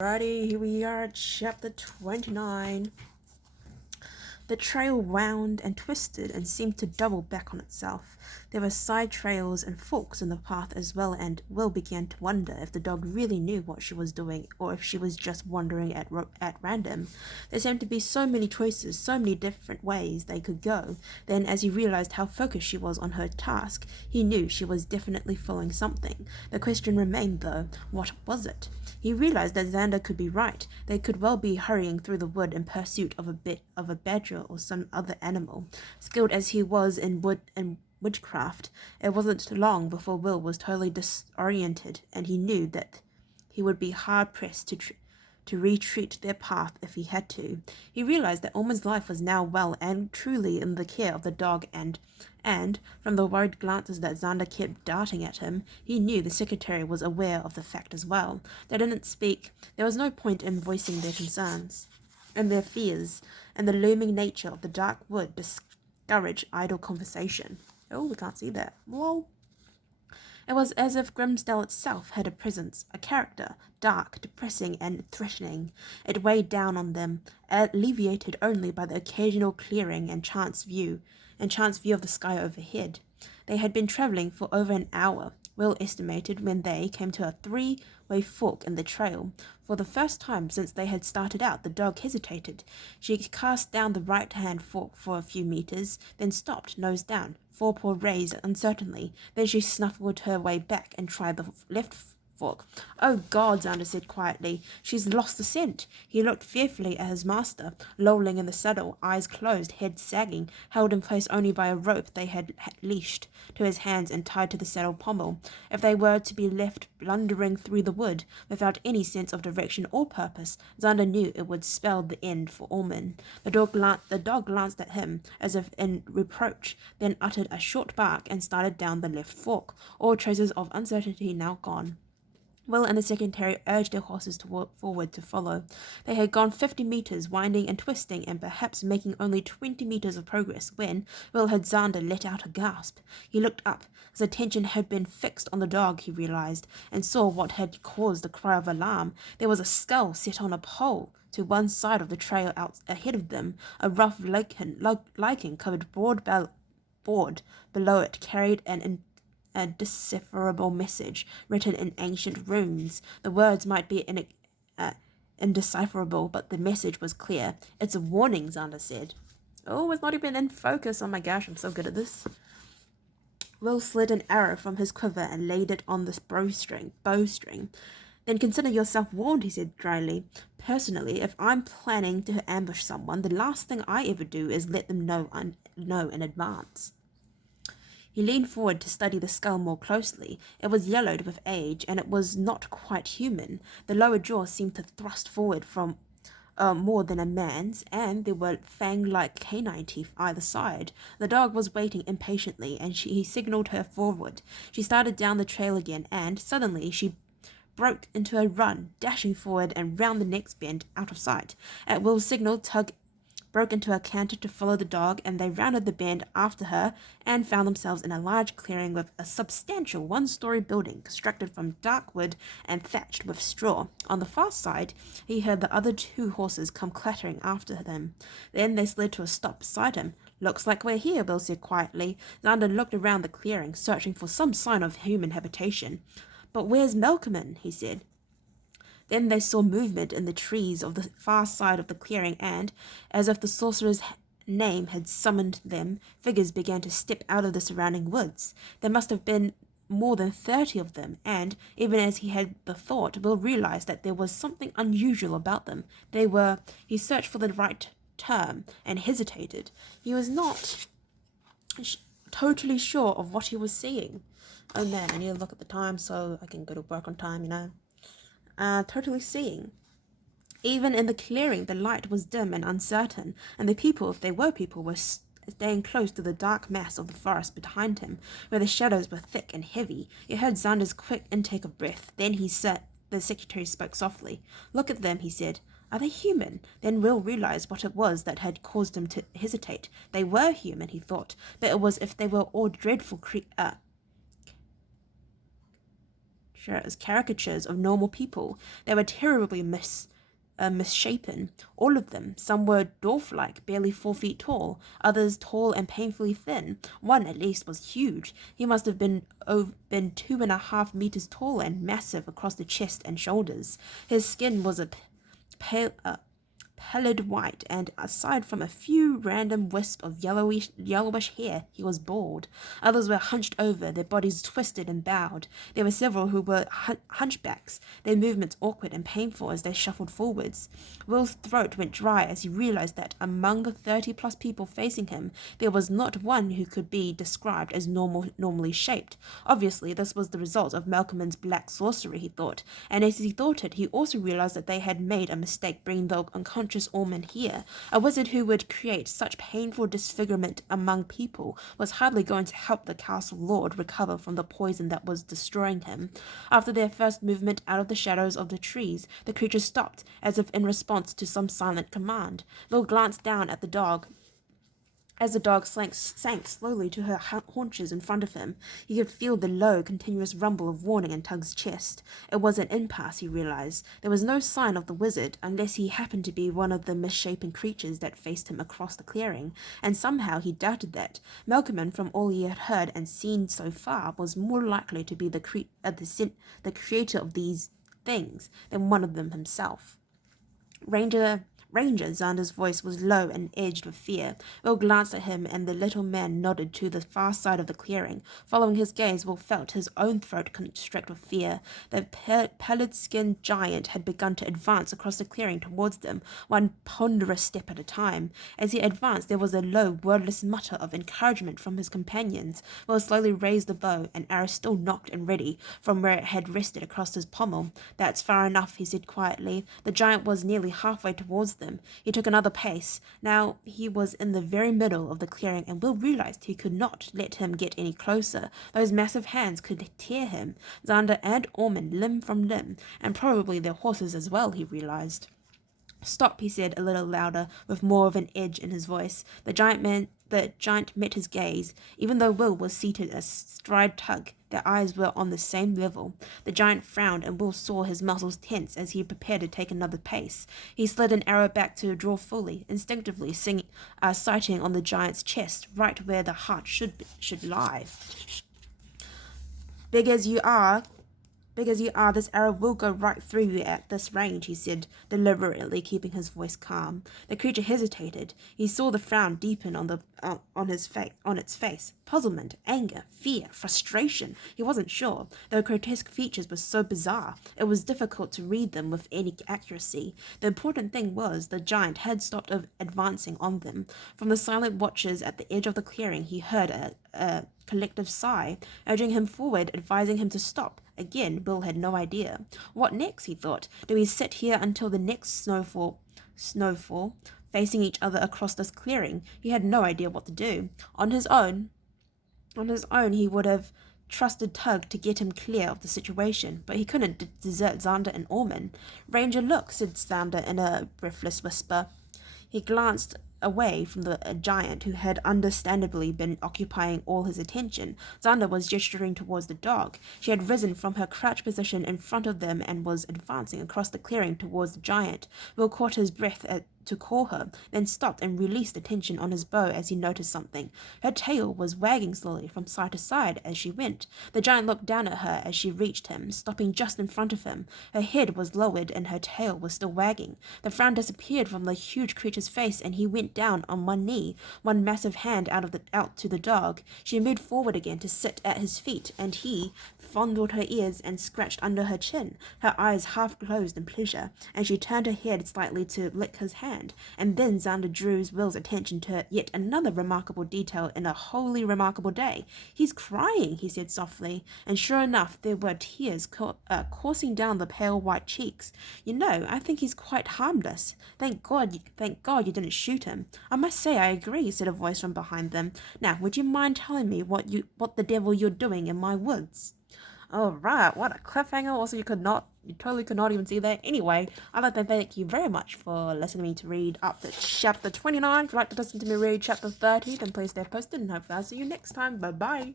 Alrighty, here we are at chapter 29. The trail wound and twisted and seemed to double back on itself. There were side trails and forks in the path as well, and Will began to wonder if the dog really knew what she was doing or if she was just wandering at random. There seemed to be so many choices, so many different ways they could go. Then, as he realized how focused she was on her task, he knew she was definitely following something. The question remained, though, what was it? He realized that Xander could be right. They could well be hurrying through the wood in pursuit of a badger or some other animal. Skilled as he was in woodcraft, it wasn't long before Will was totally disoriented, and he knew that he would be hard pressed to retreat their path if he had to. He realized that Ormond's life was now well and truly in the care of the dog, and from the worried glances that Xander kept darting at him, he knew the secretary was aware of the fact as well. They didn't speak. There was no point in voicing their concerns and their fears, and the looming nature of the dark wood discouraged idle conversation. Oh, we can't see that. Whoa. It was as if Grimsdale itself had a presence, a character, dark, depressing, and threatening. It weighed down on them, alleviated only by the occasional clearing and chance view of the sky overhead. They had been travelling for over an hour, Will estimated, when they came to a three-way fork in the trail. For the first time since they had started out, the dog hesitated. She cast down the right-hand fork for a few meters, then stopped, nose down, forepaw raised uncertainly. Then she snuffled her way back and tried the left fork. "Oh God," Xander said quietly. "She's lost the scent." He looked fearfully at his master, lolling in the saddle, eyes closed, head sagging, held in place only by a rope they had leashed to his hands and tied to the saddle pommel. If they were to be left blundering through the wood, without any sense of direction or purpose, Xander knew it would spell the end for Ormond. The dog glanced at him, as if in reproach, then uttered a short bark and started down the left fork, all traces of uncertainty now gone. Will and the secretary urged their horses forward to follow. They had gone 50 meters, winding and twisting, and perhaps making only 20 meters of progress, when Will heard Xander let out a gasp. He looked up. His attention had been fixed on the dog, he realized, and saw what had caused the cry of alarm. There was a skull set on a pole to one side of the trail out ahead of them. A rough lichen-covered board below it carried an indecipherable message written in ancient runes. The words might be indecipherable, but the message was clear. "It's a warning," Xander said. Oh, it's not even in focus. Oh my gosh, I'm so good at this. Will slid an arrow from his quiver and laid it on the bowstring. "Then consider yourself warned," he said dryly. "Personally, if I'm planning to ambush someone, the last thing I ever do is let them know in advance." He leaned forward to study the skull more closely. It was yellowed with age, and it was not quite human. The lower jaw seemed to thrust forward from more than a man's, and there were fang-like canine teeth either side. The dog was waiting impatiently, and he signaled her forward. She started down the trail again, and suddenly she broke into a run, dashing forward and round the next bend, out of sight. At Will's signal, Tug broke into a canter to follow the dog, and they rounded the bend after her and found themselves in a large clearing with a substantial one-story building constructed from dark wood and thatched with straw. On the far side, he heard the other two horses come clattering after them. Then they slid to a stop beside him. "Looks like we're here," Bill said quietly. Xander looked around the clearing, searching for some sign of human habitation. "But where's Malcolm?" he said. Then they saw movement in the trees of the far side of the clearing, and, as if the sorcerer's name had summoned them, figures began to step out of the surrounding woods. There must have been more than 30 of them, and, even as he had the thought, Will realized that there was something unusual about them. He searched for the right term, and hesitated. He was not totally sure of what he was seeing. Oh man, I need to look at the time so I can go to work on time, totally seeing. Even in the clearing, the light was dim and uncertain, and the people, if they were people, were staying close to the dark mass of the forest behind him, where the shadows were thick and heavy. He heard Xander's quick intake of breath. Then the secretary spoke softly. "Look at them," he said. "Are they human?" Then Will realized what it was that had caused him to hesitate. They were human, he thought, but it was if they were all dreadful caricatures of normal people. They were terribly misshapen, all of them. Some were dwarf-like, barely 4 feet tall, others tall and painfully thin. One, at least, was huge. He must have been 2.5 meters tall and massive across the chest and shoulders. His skin was a pallid white, and aside from a few random wisps of yellowish hair, he was bald. Others were hunched over, their bodies twisted and bowed. There were several who were hunchbacks, their movements awkward and painful as they shuffled forwards. Will's throat went dry as he realized that among the 30-plus people facing him, there was not one who could be described as normally shaped. Obviously, this was the result of Malcolm's black sorcery, he thought, and as he thought it, he also realized that they had made a mistake bringing the unconscious Orman here. A wizard who would create such painful disfigurement among people was hardly going to help the castle lord recover from the poison that was destroying him. After their first movement out of the shadows of the trees, the creature stopped, as if in response to some silent command. Will glanced down at the dog. As the dog sank slowly to her haunches in front of him, he could feel the low, continuous rumble of warning in Tug's chest. It was an impasse, he realized. There was no sign of the wizard, unless he happened to be one of the misshapen creatures that faced him across the clearing, and somehow he doubted that. Malcolm, from all he had heard and seen so far, was more likely to be the creator of these things than one of them himself. Ranger, Xander's voice was low and edged with fear. Will glanced at him, and the little man nodded to the far side of the clearing. Following his gaze, Will felt his own throat constrict with fear. The pallid-skinned giant had begun to advance across the clearing towards them, one ponderous step at a time. As he advanced, there was a low, wordless mutter of encouragement from his companions. Will slowly raised the bow, an arrow still knocked and ready, from where it had rested across his pommel. "That's far enough," he said quietly. The giant was nearly halfway towards them. He took another pace. Now he was in the very middle of the clearing, and Will realized he could not let him get any closer. Those massive hands could tear him, Xander and Orman, limb from limb, and probably their horses as well, he realized. "Stop," he said a little louder, with more of an edge in his voice. The giant met his gaze. Even though Will was seated astride Tug, their eyes were on the same level. The giant frowned, and Will saw his muscles tense as he prepared to take another pace. He slid an arrow back to draw fully, instinctively sighting on the giant's chest, right where the heart should lie. Big as you are, this arrow will go right through you at this range," he said, deliberately keeping his voice calm. The creature hesitated. He saw the frown deepen on its face. Puzzlement, anger, fear, frustration. He wasn't sure. The grotesque features were so bizarre, it was difficult to read them with any accuracy. The important thing was the giant had stopped advancing on them. From the silent watchers at the edge of the clearing, he heard a collective sigh, urging him forward, advising him to stop. Again, Will had no idea. What next, he thought. Do we sit here until the next snowfall, facing each other across this clearing? He had no idea what to do. On his own, he would have trusted Tug to get him clear of the situation, but he couldn't desert Xander and Orman. "Ranger, look," said Xander in a breathless whisper. He glanced away from the giant who had understandably been occupying all his attention. Xander was gesturing towards the dog. She had risen from her crouch position in front of them and was advancing across the clearing towards the giant. Will caught his breath to call her, then stopped and released the tension on his bow as he noticed something. Her tail was wagging slowly from side to side as she went. The giant looked down at her as she reached him, stopping just in front of him. Her head was lowered and her tail was still wagging. The frown disappeared from the huge creature's face, and he went down on one knee, one massive hand out to the dog. She moved forward again to sit at his feet, and he fondled her ears and scratched under her chin, her eyes half closed in pleasure, and she turned her head slightly to lick his hand. And then Xander drew Will's attention to yet another remarkable detail in a wholly remarkable day. "He's crying," he said softly, and sure enough there were tears coursing down the pale white cheeks. "You know, I think he's quite harmless. Thank God you didn't shoot him." "I must say I agree," said a voice from behind them. "Now, would you mind telling me what the devil you're doing in my woods?" All right, what a cliffhanger. Also, you totally could not even see that. Anyway, I'd like to thank you very much for listening to me to read up to chapter 29. If you'd like to listen to me read chapter 30, then please stay posted, and hopefully I'll see you next time. Bye-bye.